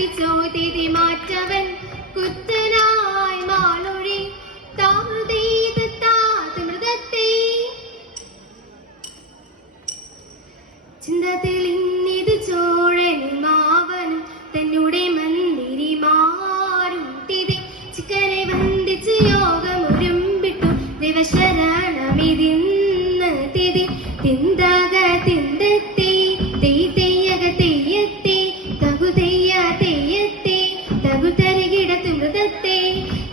കൽപ്പിച്ചോ തിരി മാറ്റവൻ കുത്തനായി മാളൊഴി താമൃതത്തെ ചിന്ത തെളിഞ്ഞിത് ചോഴനും മാവനും തന്നെ മന്ദിരി മാറും തിരി ചിക്കനെ വന്ദിച്ച് യോഗമുരുമ്പിട്ടു ദിവശരണമിതിന്ന് തിരി തിന്തക തിന്തത്തെ തെയ്യക തെയ്യത്തെ തകു തെയ്യ തെയ്യത്തെ തകു തരികിടത്തു മൃതത്തെ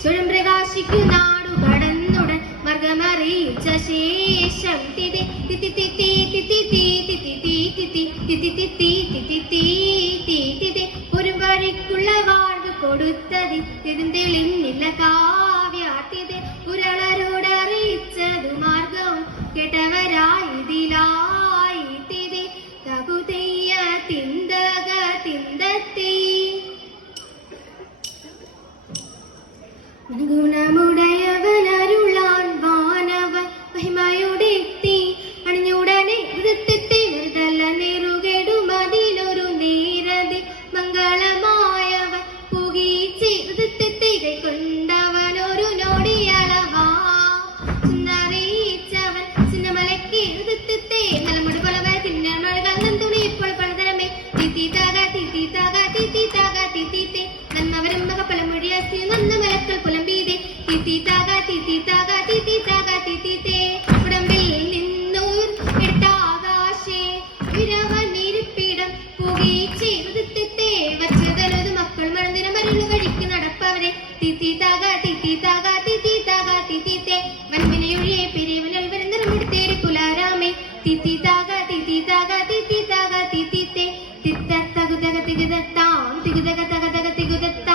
ചുരം പ്രകാശിക്കു നാടു കടന്നുടൻ മർഗമറിയിച്ച ശേഷം തിരി തിത്തി തിത്തി തിത്തി ഒരു വഴിക്കുള്ള വാഴ്വ് കൊടുത്തതി തെളിഞ്ഞില്ല കാവ്യാത്തിത് ഉരളരോട് അറിയിച്ചതു മാർഗവും കെട്ടവരായതിലായി തിരി തകുതെയ്യ തിന്തക തിന്തത്തി ഗുണമുടയവനരുളാൻ വാനവൻ മഹിമയുടെ എത്തി അണിഞ്ഞുടനെ വൃത്തത്തെ നിർതല നെറുകെടുമതിലൊരു നേരതി മംഗളമായവൻ പുകീച്ചി വൃത്തത്തെ കൈക്കൊണ്ടവനൊരു നോടിയളവാ ചിന്നറിയിച്ചവൻ ചിന്നമലയ്ക്ക് വൃത്തത്തെ നിലമുടി പലവ തിന്നമഴകൾ തുണി ഇപ്പോൾ പലതരമേ തിത്തി തക തിത്തി തക തിത്തി തക തിത്തിത്തെ നന്മവരും മകപ്പലമൊഴി അസ്ഥി നന്ന മലക്കൾ പുലമ്പീതെ തിത്തി തക തിത്തി തക തിത്തി തക തിത്തിത്തെ ഉടമ്പിൽ നിന്നൂർ എടുത്താകാശേ വിരവനിരിപ്പിടം പുകീച്ചി വൃത്തത്തെ വച്ചതനത് മക്കൾ മറന്നിര മരുളു വഴിക്ക് നടപ്പവരെ തിത്തി തക തിത്തി തക തിത്തി തക തിത്തിത്തെ വൻവിനയൊഴിയെ പിരിവിനൽ വരുന്നറമെടുത്തേരി പുലാരാമേ തിത്തി തക തിത്തി തക തിത്തി തക തിത്തിത്തെ തിത്ത തകുതക തികുതത്താം തികുതക തക തക തികുതത്താം